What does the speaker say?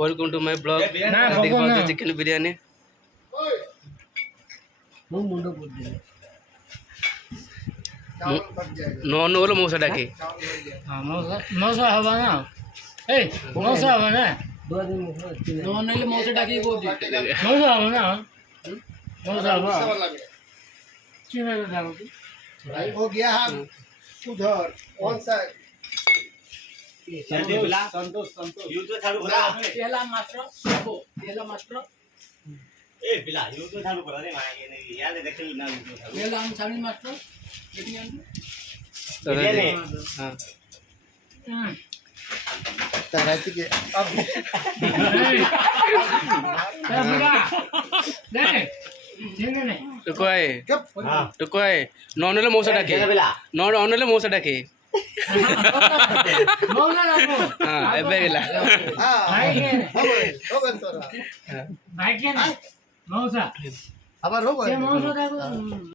welcome to my blog chicken biryani नॉन बोलो मौसा डाके मौसा हवा ना ए मौसा हवा ना नॉन नहीं मौसा डाके बोल दी मौसा हवा ना मौसा हवा चीना डालो हो गया हम उधर कौन सा संतोष यू तो चालू करा पहला मास्टर पहला मास्टर ए पिला यू तो चालू करा रे माय ये याद देख ना यू तो चालू पहला हम सामने मास्टर हां तरह के अब तो कोई नॉन वाले मौसा डाके नॉन वाले मौसा डाके मौसा डाको हां एबे गेला भाई के हो गन तोरा भाई के मौसा আবার हो मौसा डाको